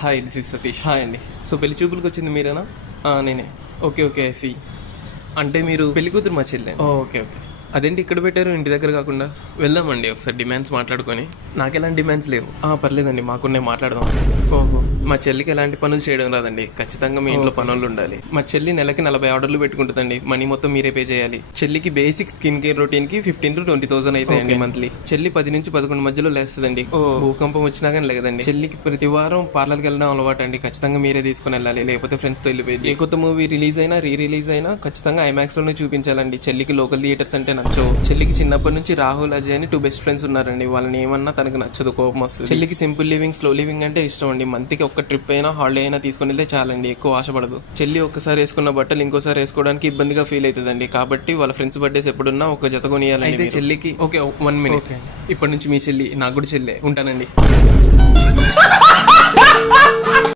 Hi, this is Satish. Hi అండి. So పెళ్లి చూపులకు వచ్చింది మీరేనా? నేనే. Okay okay, see. అంటే మీరు పెళ్లి కూతురు మా చెల్లి. Okay okay. అదేంటి ఇక్కడ పెట్టారు ఇంటి దగ్గర కాకుండా? వెళ్దామండి ఒకసారి డిమాండ్స్ మాట్లాడుకొని. నాకు ఎలాంటి డిమాండ్స్ లేవు. పర్లేదండి, మాకున్నే మాట్లాడదాం. ఓహో, మా చెల్లికి ఎలాంటి పనులు చేయడం రాదండి. ఖచ్చితంగా మీ ఇంట్లో పనులు ఉండాలి. మా చెల్లి నెలకి 40 ఆర్డర్లు పెట్టుకుంటుందండి. మనీ మొత్తం మీరే పే చేయాలి. చెల్లికి బేసిక్ స్కిన్ కేర్ రొటీన్ కి 15,000 to 20,000 అవుతాయండి మంత్లీ. చెల్లి 10 నుంచి 11 మధ్యలో లేస్తుందండి. భూకంపం వచ్చినా కానీ లేదండి. చెల్లికి ప్రతి వారం పార్లర్కి వెళ్ళడం అలవాటు అండి. ఖచ్చితంగా మీరే తీసుకుని వెళ్ళాలి, లేకపోతే ఫ్రెండ్స్ తో వెళ్ళిపోయింది. ఏ కొత్త మూవీ రిలీజ్ అయినా రిలీజ్ అయినా ఖచ్చితంగా ఐమాక్స్ లోనే చూపించాలండి. చెల్లికి లోకల్ థియేటర్స్ అంటే నచ్చవు. చెల్లికి చిన్నప్పటి నుంచి రాహుల్, అజయ్ అని 2 బెస్ట్ ఫ్రెండ్స్ ఉన్నారండి. వాళ్ళని ఏమన్నా తనకు నచ్చదు, కోపం వస్తుంది. చెల్లికి సింపుల్ లివింగ్, స్లో లివింగ్ అంటే ఇష్టం అండి. మంత్కి ఒక్క ట్రిప్ అయినా హాలిడే అయినా తీసుకుని వెళ్తే చాలండి, ఎక్కువ ఆశపడదు. చెల్లి ఒక్కసారి వేసుకున్న బట్టలు ఇంకోసారి వేసుకోవడానికి ఇబ్బందిగా ఫీల్ అవుతుందండి. కాబట్టి వాళ్ళ ఫ్రెండ్స్ బర్త్డేస్ ఎప్పుడున్నా ఒక జత కొనియాలండి. అయితే చెల్లికి ఓకే 1 minute. ఇప్పటి నుంచి మీ చెల్లి నాకు కూడా చెల్లె. ఉంటానండి.